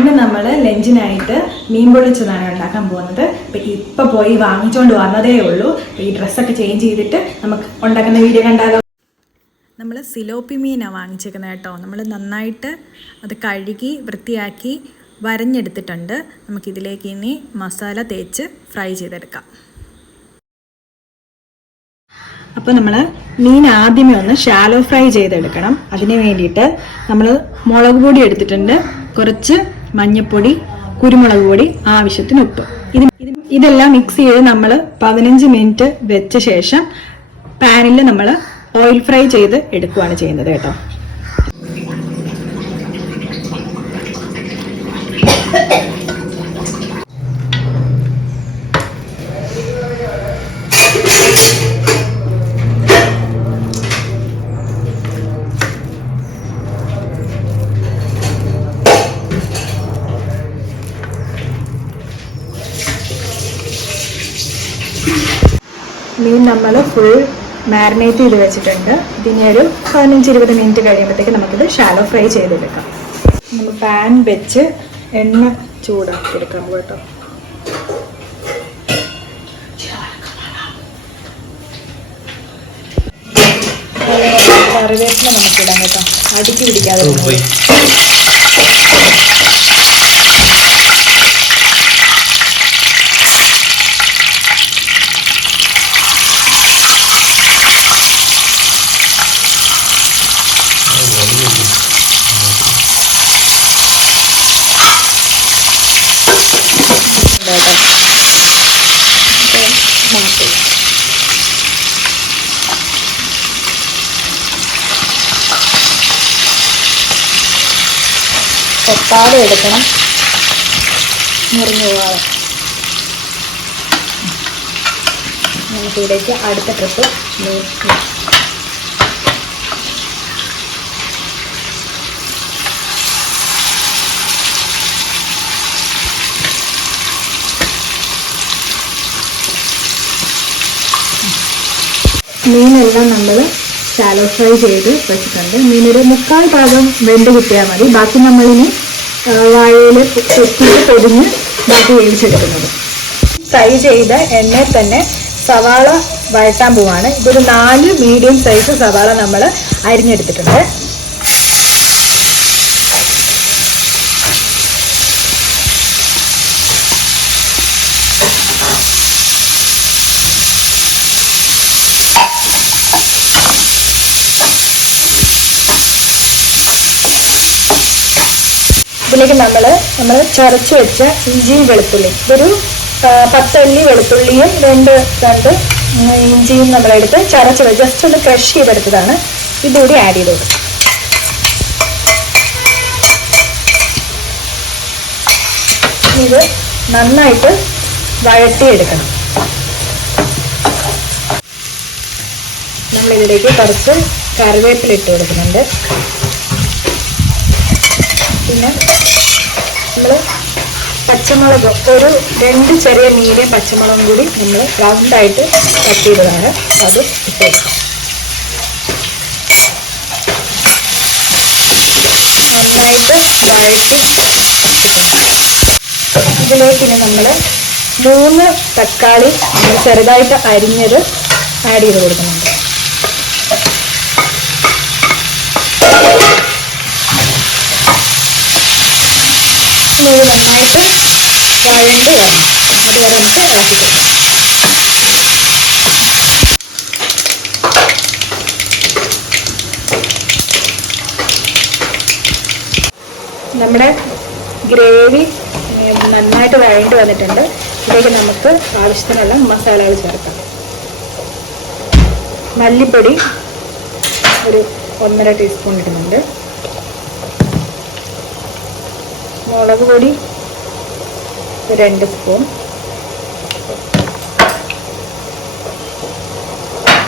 ഇന്ന് നമ്മൾ ലഞ്ചിനായിട്ട് മീൻ പൊള്ളിച്ചതാണ് ഉണ്ടാക്കാൻ പോകുന്നത്. അപ്പം ഇപ്പം പോയി വാങ്ങിച്ചുകൊണ്ട് വന്നതേ ഉള്ളൂ. ഈ ഡ്രസ്സൊക്കെ ചേഞ്ച് ചെയ്തിട്ട് നമുക്ക് ഉണ്ടാക്കുന്ന വീഡിയോ കണ്ടാലോ? നമ്മൾ സിലോപ്പി മീനാണ് വാങ്ങിച്ചേക്കുന്നത് കേട്ടോ. നമ്മൾ നന്നായിട്ട് അത് കഴുകി വൃത്തിയാക്കി വരഞ്ഞെടുത്തിട്ടുണ്ട്. നമുക്കിതിലേക്ക് ഇനി മസാല തേച്ച് ഫ്രൈ ചെയ്തെടുക്കാം. അപ്പോൾ നമ്മൾ മീൻ ആദ്യമേ ഒന്ന് ഷാലോ ഫ്രൈ ചെയ്തെടുക്കണം. അതിന് വേണ്ടിയിട്ട് നമ്മൾ മുളക് പൊടി എടുത്തിട്ടുണ്ട്. കുറച്ച് മഞ്ഞൾപ്പൊടി കുരുമുളക് പൊടി ആവശ്യത്തിന് ഉപ്പ്. ഇത് ഇത് ഇതെല്ലാം മിക്സ് ചെയ്ത് നമ്മൾ പതിനഞ്ച് മിനിറ്റ് വെച്ച ശേഷം പാനിൽ നമ്മൾ ഓയിൽ ഫ്രൈ ചെയ്ത് എടുക്കുകയാണ് ചെയ്യുന്നത് കേട്ടോ. മീൻ നമ്മൾ ഫുൾ മാരിനേറ്റ് ചെയ്ത് വെച്ചിട്ടുണ്ട്. ഇതിനെ ഒരു പതിനഞ്ച് ഇരുപത് മിനിറ്റ് കഴിയുമ്പോഴത്തേക്ക് നമുക്കിത് ഷാലോ ഫ്രൈ ചെയ്തെടുക്കാം. നമ്മൾ പാൻ വെച്ച് എണ്ണ ചൂടാക്കി എടുക്കാം കേട്ടോ. കറിവേപ്പില നമുക്ക് ഇടാം കേട്ടോ. അടുക്കി പിടിക്കാതെ പോയി കൊത്താതെ എടുക്കണം. മുറിഞ്ഞു പോകാതെ നമുക്കിവിടേക്ക് അടുത്ത ട്രിപ്പ്. മീനെല്ലാം നമ്മൾ ശാലോ ഫ്രൈ ചെയ്ത് വെച്ചിട്ടുണ്ട്. മീനൊരു മുക്കാൽ ഭാഗം വെന്ത് കിട്ടിയാൽ മതി. ബാക്കി നമ്മളിനി വാഴയിൽ കൊത്തിയിട്ട് പൊതിഞ്ഞ് ബാക്കി വേവിച്ചെടുക്കുന്നത്. ഫ്രൈ ചെയ്ത എണ്ണയിൽ തന്നെ സവാള വഴട്ടാൻ പോവാണ്. ഇതൊരു നാല് മീഡിയം സൈസ് സവാള നമ്മൾ അരിഞ്ഞെടുത്തിട്ടുണ്ട്. ഇതിലേക്ക് നമ്മൾ നമ്മൾ ചതച്ച് വെച്ച ഇഞ്ചിയും വെളുത്തുള്ളി. ആ, പത്തല്ലി വെളുത്തുള്ളിയും രണ്ട് രണ്ട് ഇഞ്ചിയും നമ്മളെടുത്ത് ചതച്ച് വെച്ച് ജസ്റ്റ് ഒന്ന് ക്രഷ് ചെയ്തെടുത്തതാണ്. ഇതുകൂടി ആഡ് ചെയ്ത് കൊടുക്കും. ഇത് നന്നായിട്ട് വഴട്ടിയെടുക്കണം നമ്മളിതിലേക്ക് കുറച്ച് കറിവേപ്പില ഇട്ട് കൊടുക്കുന്നുണ്ട്. പിന്നെ നമ്മൾ പച്ചമുളക് ഒരു രണ്ട് ചെറിയ നീല പച്ചമുളകും കൂടി നമ്മൾ റൗണ്ടായിട്ട് കട്ട് ചെയ്തതാണ്. അത് നന്നായിട്ട് വഴറ്റി ഇതിലേക്ക് ഇനി നമ്മൾ മൂന്ന് തക്കാളി നമ്മൾ ചെറുതായിട്ട് അരിഞ്ഞത് ആഡ് ചെയ്ത് കൊടുക്കുന്നുണ്ട്. ഇത് നന്നായിട്ട് വഴണ്ട് വരണം. അതുവരെ നമുക്ക് ഇളക്കി കൊടുക്കാം. നമ്മുടെ ഗ്രേവി നന്നായിട്ട് വഴണ്ട് വന്നിട്ടുണ്ട്. ഇതിലേക്ക് നമുക്ക് ആവശ്യത്തിനുള്ള മസാലകൾ ചേർക്കാം. മല്ലിപ്പൊടി ഒരു ഒന്നര ടീസ്പൂൺ ഇടുന്നുണ്ട്. മുളക് പൊടി രണ്ട് സ്പൂൺ.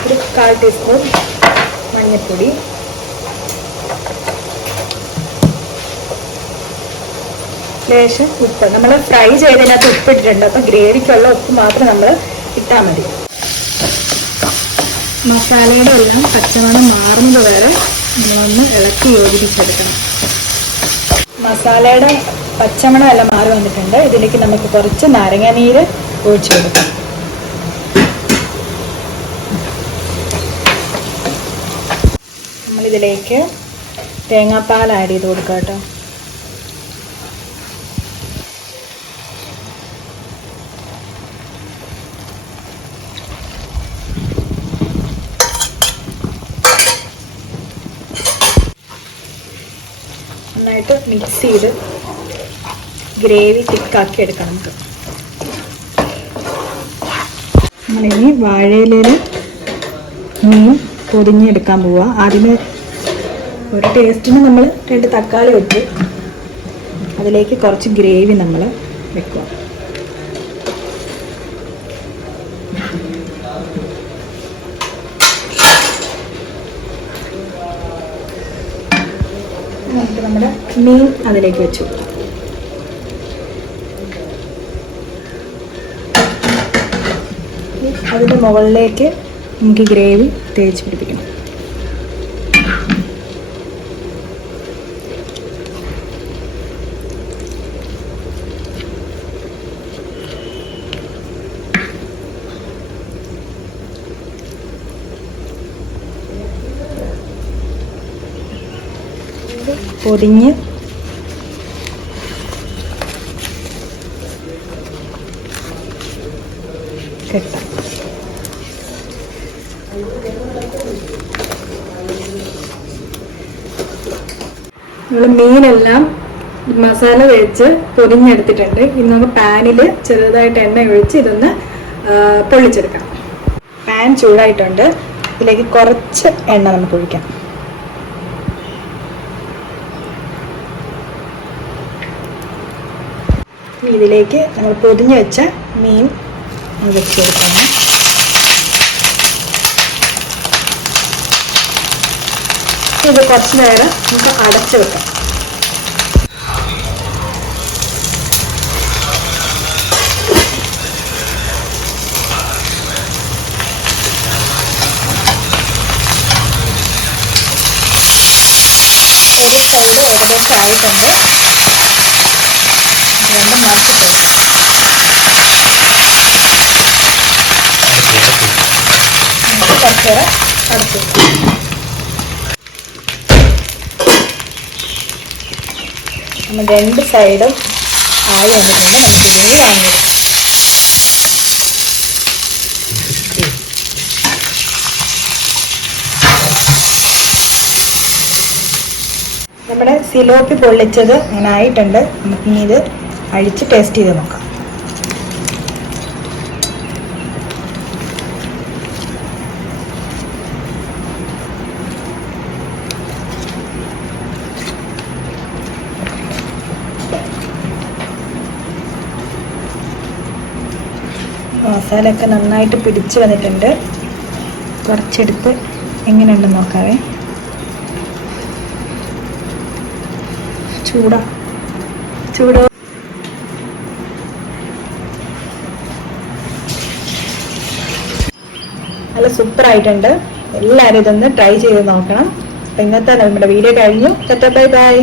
ഒരു കാൽ ടീസ്പൂൺ മഞ്ഞൾപ്പൊടി ലേശം ഉപ്പ്. നമ്മൾ ഫ്രൈ ചെയ്തതിനകത്ത് ഉപ്പ് ഇട്ടിട്ടുണ്ട് അപ്പം ഗ്രേവിക്കുള്ള ഉപ്പ് മാത്രം നമ്മൾ ഇട്ടാൽ മതി. മസാലയുടെ എല്ലാം പച്ചമണം മാറുന്നത് വരെ നമ്മളൊന്ന് ഇളക്കി യോജിപ്പിച്ചെടുക്കണം. മസാലയുടെ പച്ചമണം എല്ലാം മാറി വന്നിട്ടുണ്ട്. ഇതിലേക്ക് നമുക്ക് കുറച്ച് നാരങ്ങ നീര് ഒഴിച്ചു കൊടുക്കാം. നമ്മളിതിലേക്ക് തേങ്ങാപ്പാൽ ആഡ് ചെയ്ത് കൊടുക്കാം കേട്ടോ. നന്നായിട്ട് മിക്സ് ചെയ്ത് ഗ്രേവി തിക്കാക്കി എടുക്കണം നമ്മളിനി വാഴയിലയിൽ മീൻ പൊതിഞ്ഞെടുക്കാൻ പോവുക ആദ്യമേ ഒരു ടേസ്റ്റിന് നമ്മൾ രണ്ട് തക്കാളി വെച്ച് അതിലേക്ക് കുറച്ച് ഗ്രേവി നമ്മൾ വെക്കുക. നമ്മുടെ മീൻ അതിലേക്ക് വെച്ചു. അതിന്റെ മുകളിലേക്ക് നമുക്ക് ഗ്രേവി തേച്ച് പിടിപ്പിക്കണം പൊതിഞ്ഞ് കെട്ടാം. നമ്മൾ മീനെല്ലാം മസാല തേച്ച് പൊതിഞ്ഞെടുത്തിട്ടുണ്ട്. ഇനി നമുക്ക് പാനിൽ ചെറുതായിട്ട് എണ്ണ ഒഴിച്ച് ഇതൊന്ന് പൊള്ളിച്ചെടുക്കാം. പാൻ ചൂടായിട്ടുണ്ട്. ഇതിലേക്ക് കുറച്ച് എണ്ണ നമുക്ക് ഒഴിക്കാം. ഇതിലേക്ക് നമ്മൾ പൊതിഞ്ഞ് വെച്ച മീൻ വെച്ച് കൊടുക്കണം ഇത് കുറച്ച് നേരം നമുക്ക് അടച്ചു വെക്കാം. സൈഡ് ഏകദേശം ആയിട്ടുണ്ട്. രണ്ട് മറച്ചിട്ട് കൊടുക്കാം. നമുക്ക് കുറച്ച് നേരം അടച്ചു വെക്കാം നമ്മൾ രണ്ട് സൈഡും ആയി വന്നിട്ടുണ്ട് നമുക്ക് വാങ്ങി നമ്മുടെ സിലോപ്പി പൊള്ളിച്ചത് അങ്ങനെ ആയിട്ടുണ്ട്. നമുക്കിനി ഇത് അഴിച്ച് ടേസ്റ്റ് ചെയ്ത് നോക്കാം. മസാലയൊക്കെ നന്നായിട്ട് പിടിച്ച് വന്നിട്ടുണ്ട്. കുറച്ചെടുത്ത് എങ്ങനെയുണ്ടെന്ന് നോക്കാവേ. ചൂടാ. ചൂടോ? നല്ല സൂപ്പർ ആയിട്ടുണ്ട് എല്ലാവരും ഇതൊന്ന് ട്രൈ ചെയ്ത് നോക്കണം. അപ്പം ഇന്നത്തെ നമ്മുടെ വീഡിയോ കഴിഞ്ഞു. Bye bye.